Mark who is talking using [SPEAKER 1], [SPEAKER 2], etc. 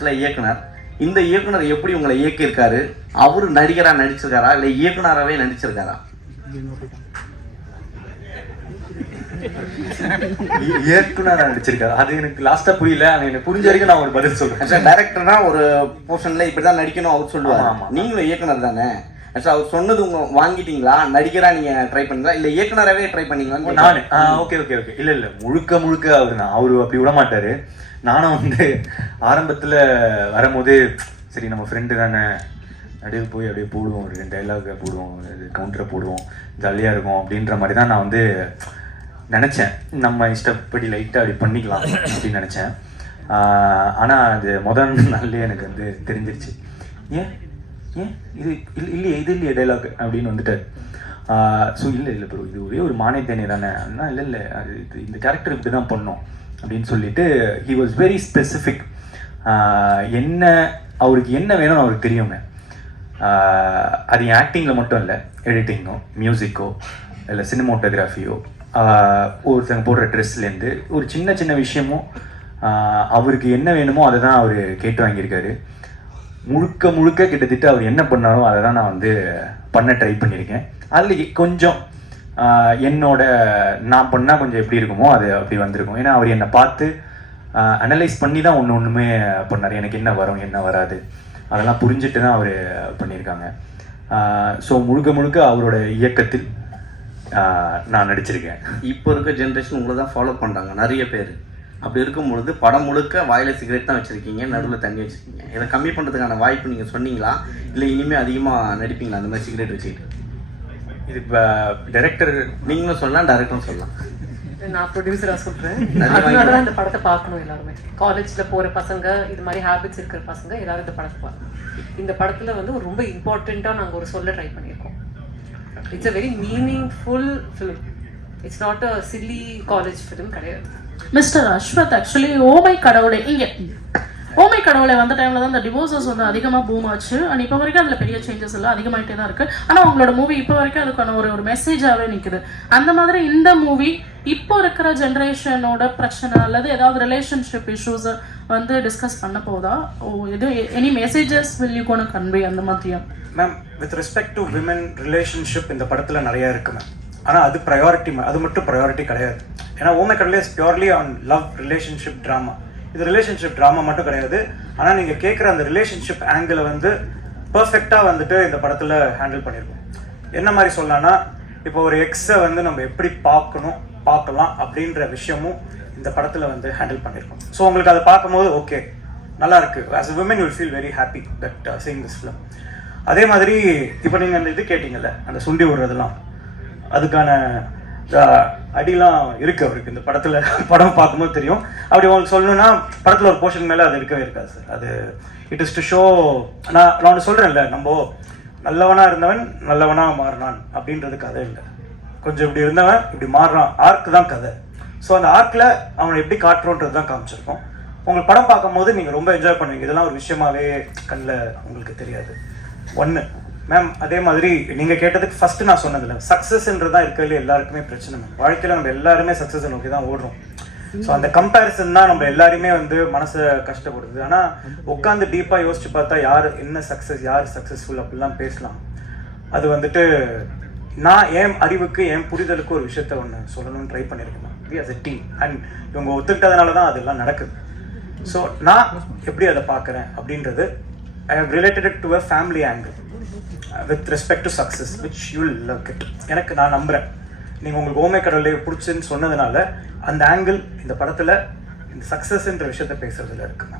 [SPEAKER 1] இல்ல இயக்குனர் இந்த இயக்குனர் எப்படி உங்களை இயக்கியிருக்காரு? அவரு நடிகரா நடிச்சிருக்காரா? இல்ல இயக்குனராவே நடிச்சிருக்காரா?
[SPEAKER 2] இயக்குனரா நடிச்சிருக்காரு? அது எனக்கு லாஸ்டா புரியல. ஆனா எனக்கு புரிஞ்ச வரைக்கும் நான் ஒரு பதில் சொல்றேன்.
[SPEAKER 1] டைரக்டர்னா ஒரு போர்ஷன்ல இப்படிதான் நடிக்கணும் அவர்
[SPEAKER 2] ஆமா.
[SPEAKER 1] நீங்களும் இயக்குனர் தானே? ஆக்சுவலா அவர் சொன்னது உங்க வாங்கிட்டீங்களா? நடிகரா நீங்க ட்ரை பண்ணீங்களா? இல்ல இயக்குனராவே ட்ரை பண்ணீங்களா
[SPEAKER 2] நானு ஓகே ஓகே ஓகே இல்ல இல்ல. முழுக்க முழுக்க அவர் தான். அவரு அப்படி விட மாட்டாரு. நானும் வந்து ஆரம்பத்துல வரும்போது சரி நம்ம ஃப்ரெண்டு தானே. அப்படியே போய் அப்படியே போடுவோம். ஒரு டைலாக போடுவோம். கவுண்டரை போடுவோம். ஜாலியாக இருக்கும் அப்படின்ற மாதிரி தான் நான் வந்து நினச்சேன். நம்ம இஷ்டப்படி லைட்டாக அப்படி பண்ணிக்கலாம் அப்படின்னு நினச்சேன். ஆனால் அது முதல் நாள்லயே எனக்கு வந்து தெரிஞ்சிருச்சு. ஏன்? ஏன் இது இல்லை இல்லையே இது இல்லையே டைலாக் அப்படின்னு வந்துட்டார். ஸோ இல்லை இல்லை ப்ரோ இது ஒரே ஒரு மானை தேனே தானே. அப்படின்னா இல்லை இல்லை அது இது இந்த கேரக்டர் இப்படி தான் பண்ணோம் அப்படின்னு சொல்லிட்டு ஹி வாஸ் வெரி ஸ்பெசிஃபிக் என்ன அவருக்கு என்ன வேணும்னு அவருக்கு தெரியுங்க. அது அது ஆக்டிங்கில் மட்டும் இல்லை எடிட்டிங்கோ மியூசிக்கோ இல்லை சினிமோட்டோகிராஃபியோ ஒருத்தங்க போடுற ட்ரெஸ்லேருந்து ஒரு சின்ன சின்ன விஷயமும் அவருக்கு என்ன வேணுமோ அதை தான் அவர் கேட்டு வாங்கியிருக்காரு. முழுக்க முழுக்க கிட்டத்தட்ட அவர் என்ன பண்ணாரோ அதை தான் நான் வந்து பண்ண ட்ரை பண்ணியிருக்கேன். அதில் கொஞ்சம் என்னோட நான் பண்ணால் கொஞ்சம் எப்படி இருக்குமோ அது அப்படி வந்திருக்கும். ஏன்னா அவர் என்னை பார்த்து அனலைஸ் பண்ணி தான் ஒன்று ஒன்றுமே பண்ணார். எனக்கு என்ன வரும் என்ன வராது. அதெல்லாம் புரிஞ்சுட்டு தான் அவர் பண்ணியிருக்காங்க. ஸோ முழுக்க முழுக்க அவரோட இயக்கத்தில் நான் நடிச்சிருக்கேன்.
[SPEAKER 1] இப்போ இருக்க ஜென்ரேஷன் உங்களை தான் ஃபாலோ பண்ணுறாங்க நிறைய பேர். அப்படி இருக்கும் பொழுது படம் முழுக்க வாயில சிகரெட் தான் வச்சிருக்கீங்க நடுவில் தண்ணி வச்சிருக்கீங்க. இதை கம்மி பண்றதுக்கான வாய்ப்பு நீங்க சொன்னீங்களா? இல்லை இனிமே அதிகமா நடிப்பீங்களா அந்த மாதிரி சிகரெட் வச்சுக்கிட்டு?
[SPEAKER 2] இது இப்போ டைரக்டர்
[SPEAKER 1] நீங்களும் சொல்லலாம் டேரக்டரும் சொல்லலாம்.
[SPEAKER 3] நான் ப்ரொடியூசரா சொல்றேன்.
[SPEAKER 1] நிறைய
[SPEAKER 3] அதனால தான் இந்த படத்தை பார்க்கணும் எல்லாருமே. காலேஜ்ல போற பசங்க இது மாதிரி ஹேபிட்ஸ் இருக்கிற பசங்க எல்லாரும் இந்த படத்தை பார்க்கணும். இந்த படத்துல வந்து ரொம்ப இம்பார்ட்டண்ட்டா நாங்க ஒரு சொல்ல ட்ரை பண்ணியிருக்கோம். It's a very meaningful film it's not a silly college film கிடையாது.
[SPEAKER 4] Mister Ashwath actually oh my Kadavule இங்கே. ஓமை கடவுளை வந்த டைம்ல தான் இந்த டிவோர்சஸ் வந்து அதிகமாக பூம் ஆச்சு. அண்ட் இப்போ வரைக்கும் அதில் பெரிய சேஞ்சஸ் எல்லாம் அதிகமாகிட்டே தான் இருக்கு. ஆனால் உங்களோட மூவி இப்போ வரைக்கும் அதுக்கான ஒரு ஒரு மெசேஜாகவே நிற்குது அந்த மாதிரி இந்த மூவி இப்போ இருக்கிற ஜென்ரேஷனோட பிரச்சனை அல்லது ஏதாவது ரிலேஷன்ஷிப் இஷ்யூஸ் வந்து டிஸ்கஸ் பண்ண போதா? ஓ இது any messages will you gonna convey அந்த மாதிரியா?
[SPEAKER 5] Ma'am with respect to women relationship இந்த படத்தில் நிறைய இருக்கு மேம் ஆனால் அது ப்ரையாரிட்டி அது மட்டும் ப்ரையாரிட்டி கிடையாது. ஏன்னா ஓமை கடலே purely on love relationship drama இது ரிலேஷன்ஷிப் ட்ராமா மட்டும் கிடையாது. ஆனால் நீங்கள் கேட்குற அந்த ரிலேஷன்ஷிப் ஆங்கிளை வந்து பர்ஃபெக்டாக வந்துட்டு இந்த படத்தில் ஹேண்டில் பண்ணியிருக்கோம் என்ன மாதிரி சொல்லலாம்னா இப்போ ஒரு எக்ஸை வந்து நம்ம எப்படி பார்க்கணும் பார்க்கலாம் அப்படின்ற விஷயமும் இந்த படத்தில் வந்து ஹேண்டில் பண்ணியிருக்கோம் ஸோ உங்களுக்கு அதை பார்க்கும்போது ஓகே நல்லா இருக்கு. As a women you'll feel very happy that seeing this film அதே மாதிரி இப்போ நீங்கள் அந்த இது கேட்டிங்கல்ல அந்த சுண்டி விடுறதுலாம் அதுக்கான அடிலாம் இருக்கு அவருக்கு. இந்த படத்தில் படம் பார்க்கும்போது தெரியும். அப்படி உங்களுக்கு சொல்லணும்னா படத்தில் ஒரு போர்ஷன் மேலே அது இருக்கவே இருக்காது சார் அது இட் இஸ் டு ஷோ நான் நான் ஒன்று சொல்கிறேன்ல நம்ம நல்லவனா இருந்தவன் நல்லவனா மாறினான் அப்படின்றது கதை இல்லை. கொஞ்சம் இப்படி இருந்தவன் இப்படி மாறுறான். ஆர்க் தான் கதை. ஸோ அந்த ஆர்க்கில் அவனை எப்படி காட்டுறோன்றது தான் காமிச்சிருக்கோம். உங்களுக்கு படம் பார்க்கும்போது நீங்கள் ரொம்ப என்ஜாய் பண்ணுவீங்க. இதெல்லாம் ஒரு விஷயமாவே கண்ணில் உங்களுக்கு தெரியாது. ஒன்று மேம் அதே மாதிரி நீங்கள் கேட்டதுக்கு ஃபர்ஸ்ட் நான் சொன்னதில்ல சக்ஸஸ்ன்றது தான் இருக்கிறதுல எல்லாருக்குமே பிரச்சனை மேம் வாழ்க்கையில் நம்ம எல்லாருமே சக்ஸஸ் நோக்கி தான் ஓடுறோம். ஸோ அந்த கம்பேரிசன் தான் நம்ம எல்லாருமே வந்து மனசை கஷ்டப்படுது ஆனால் உட்காந்து டீப்பாக யோசிச்சு பார்த்தா யார் என்ன சக்ஸஸ் யார் சக்ஸஸ்ஃபுல் அப்படிலாம் பேசலாம். அது வந்துட்டு நான் என் அறிவுக்கு என் புரிதலுக்கு ஒரு விஷயத்த ஒன்று சொல்லணும்னு ட்ரை பண்ணியிருக்கேன் we as a team and இவங்க ஒத்துக்கிட்டதுனால தான் அதெல்லாம் நடக்குது. ஸோ நான் எப்படி அதை பார்க்குறேன் அப்படின்றது I have related to a family angle with respect to success which you'll love it எனக்கு நான் நம்புகிறேன் நீங்கள் உங்களுக்கு ஓமை கடவுளை பிடிச்சுன்னு சொன்னதுனால அந்த ஆங்கிள் இந்த படத்தில் இந்த சக்ஸஸ்ன்ற விஷயத்த பேசுறதுல இருக்குங்க